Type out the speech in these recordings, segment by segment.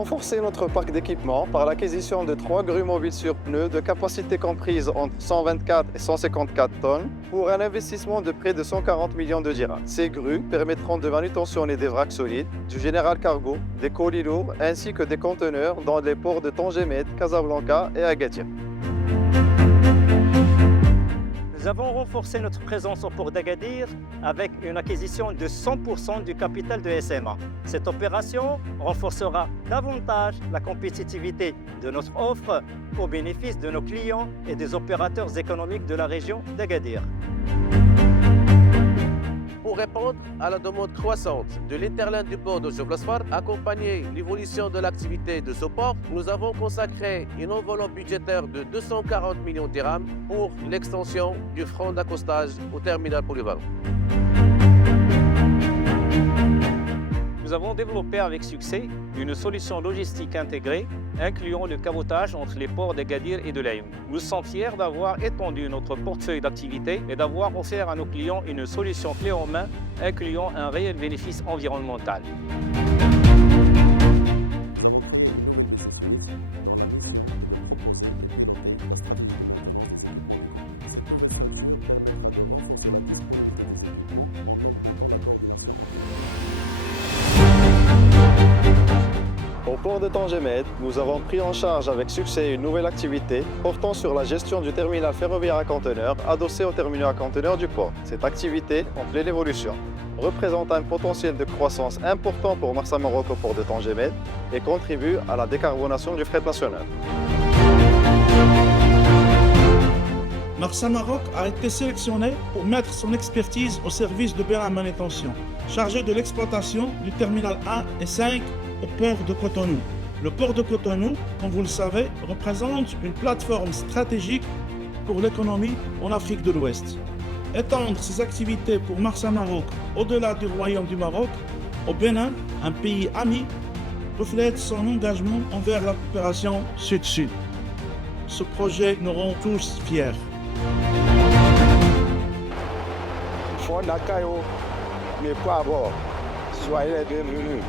renforcé notre parc d'équipement par l'acquisition de 3 grues mobiles sur pneus de capacité comprise entre 124 et 154 tonnes pour un investissement de près de 140 millions de dirhams. Ces grues permettront de manutentionner des vracs solides, du général cargo, des colis lourds ainsi que des conteneurs dans les ports de Tangemed, Casablanca et Agadir. Nous avons renforcé notre présence au port d'Agadir avec une acquisition de 100% du capital de SMA. Cette opération renforcera davantage la compétitivité de notre offre au bénéfice de nos clients et des opérateurs économiques de la région d'Agadir. Pour répondre à la demande croissante de l'Interland du port de Jebel-Sfar, accompagner l'évolution de l'activité de ce port, nous avons consacré une enveloppe budgétaire de 240 millions de dirhams pour l'extension du front d'accostage au terminal polyvalent. Nous avons développé avec succès une solution logistique intégrée incluant le cabotage entre les ports d'Agadir et de l'Aïm. Nous sommes fiers d'avoir étendu notre portefeuille d'activités et d'avoir offert à nos clients une solution clé en main incluant un réel bénéfice environnemental. Au port de Tangemed, nous avons pris en charge avec succès une nouvelle activité portant sur la gestion du terminal ferroviaire à conteneurs adossé au terminal à conteneurs du port. Cette activité, en pleine évolution, représente un potentiel de croissance important pour Marsa Maroc au port de Tangemed et contribue à la décarbonation du fret national. Marsa Maroc a été sélectionné pour mettre son expertise au service de BA Manutention, chargé de l'exploitation du terminal 1 et 5 au port de Cotonou. Le port de Cotonou, comme vous le savez, représente une plateforme stratégique pour l'économie en Afrique de l'Ouest. Étendre ses activités pour Marsa Maroc au-delà du Royaume du Maroc, au Bénin, un pays ami, reflète son engagement envers la coopération Sud-Sud. Ce projet nous rend tous fiers. Mais pas à bord. Soyez les bienvenus.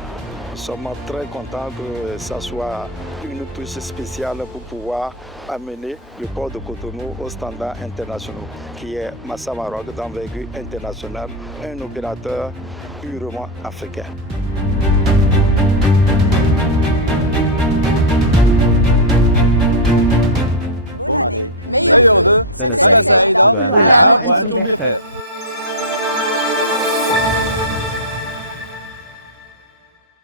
Nous sommes très contents que ça soit une touche spéciale pour pouvoir amener le port de Cotonou aux standards internationaux, qui est Marsa Maroc d'envergure internationale, un opérateur purement africain. سنة سعيدة وأنتم بخير.